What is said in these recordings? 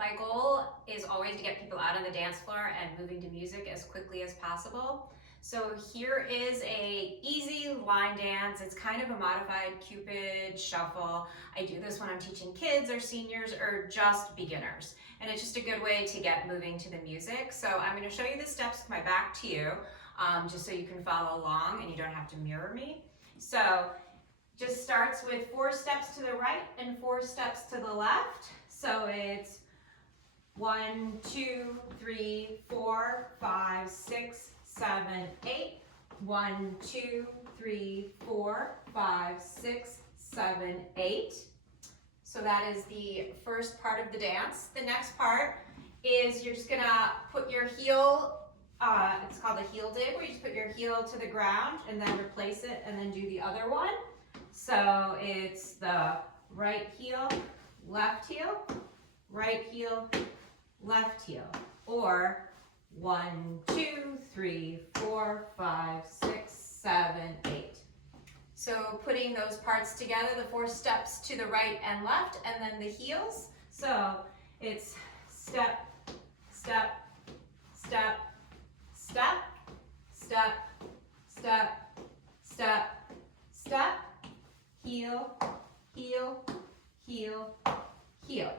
My goal is always to get people out on the dance floor and moving to music as quickly as possible. So here is a easy line dance. It's kind of a modified cupid shuffle. I do this when I'm teaching kids or seniors or just beginners. And it's just a good way to get moving to the music. So I'm going to show you the steps with my back to you, just so you can follow along and you don't have to mirror me. So just starts with 4 steps to the right and 4 steps to the left. So it's 1, 2, 3, 4, 5, 6, 7, 8. 1, 2, 3, 4, 5, 6, 7, 8. So that is the first part of the dance. The next part is you're just gonna put your heel, it's called a heel dig, where you just put your heel to the ground and then replace it and then do the other one. So it's the right heel, left heel, right heel, left heel, or 1, 2, 3, 4, 5, 6, 7, 8. So putting those parts together, the 4 steps to the right and left, and then the heels. So it's step, step, step, step, step, step, step, step, heel, heel, heel, heel.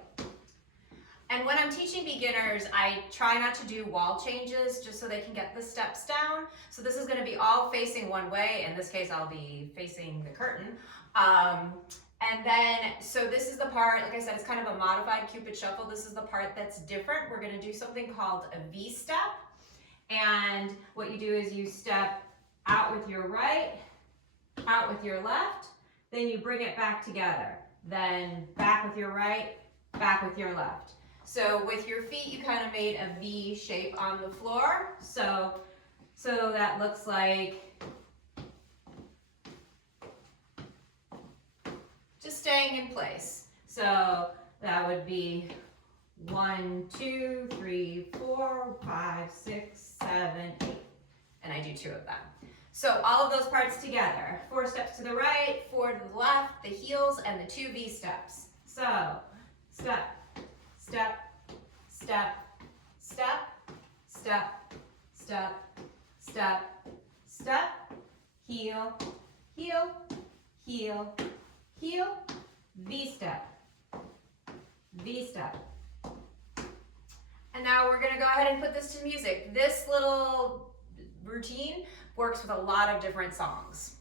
And when I'm teaching beginners, I try not to do wall changes just so they can get the steps down. So this is going to be all facing one way. In this case, I'll be facing the curtain. And then, so this is the part, like I said, it's kind of a modified cupid shuffle. This is the part that's different. We're going to do something called a V step. And what you do is you step out with your right, out with your left, then you bring it back together. Then back with your right, back with your left. So with your feet, you kind of made a V shape on the floor. So that looks like just staying in place. So that would be 1, 2, 3, 4, 5, 6, 7, 8. And I do 2 of them. So all of those parts together. 4 steps to the right, 4 to the left, the heels, and the 2 V steps. So step, step, step, step, step, step, step, step, heel, heel, heel, heel, V step, V step. And now we're going to go ahead and put this to music. This little routine works with a lot of different songs.